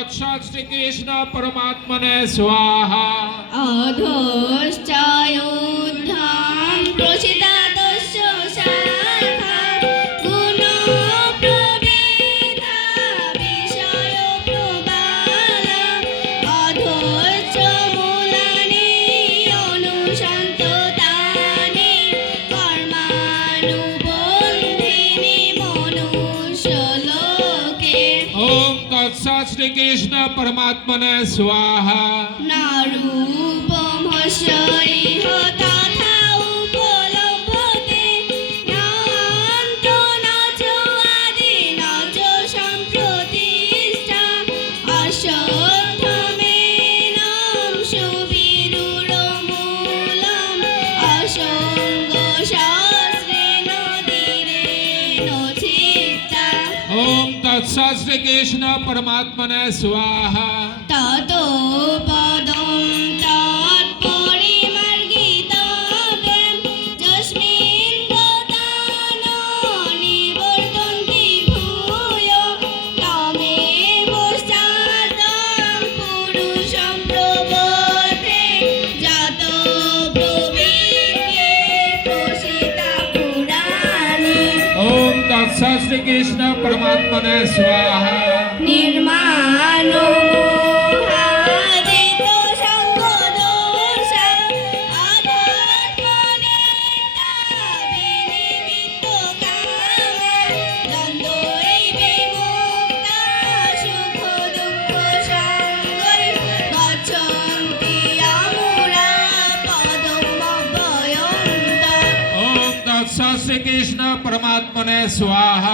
साक्षात श्री कृष्ण परमात्मा ने स्वाहा अधोष प्रोचित कृष्ण परमात्मने स्वाहा नारूपमशरी हो होता श्री कृष्ण परमात्मा ने स्वाहा શ્રી કૃષ્ણ પરમાત્મા સ્વાહા નિર્માણ శ్రీ కృష్ణ పరమాత్మనే స్వాహ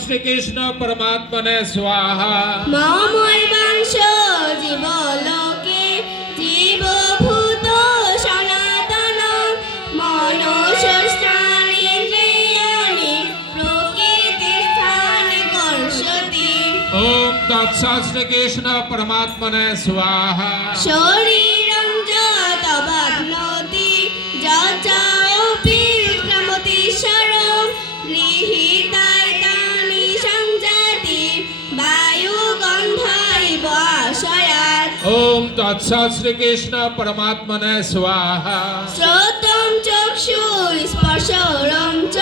శ్రీకృష్ణ పరమాత్మనే స్వాహ మామూలు शास्त्र कृष्ण परमात्म ने स्वाहा शरीरम जाति जाति शरम ओम तत्सत श्री कृष्ण परमात्मने स्वाहा श्रोतम चक्षु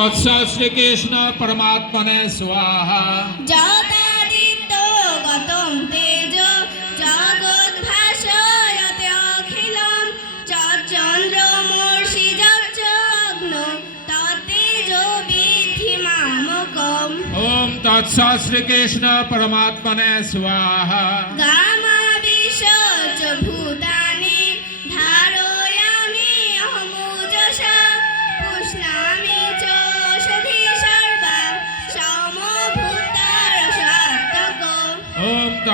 तत्सस्य कृष्ण परमात्मने स्वाहा जातादितो गतं तेजो विधि मामकम् ओम तत्सस्य कृष्ण परमात्मने स्वाहा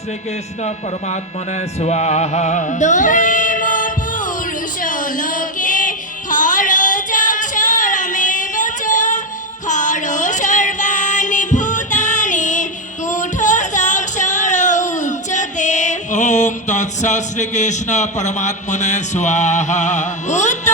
শ্রী কৃষ্ণ পরমাত্মনে স্বাহা ওম তৎস শ্রী কৃষ্ণ পরমাত্মনে স্বাহা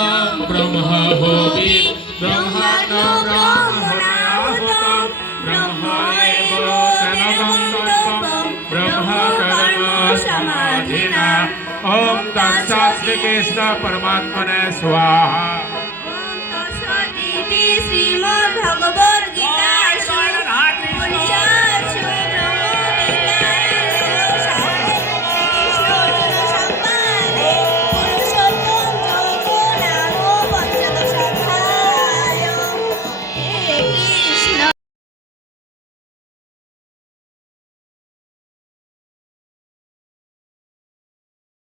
ओम तत्सत्ति के श्री परमात्मा ने स्वाहा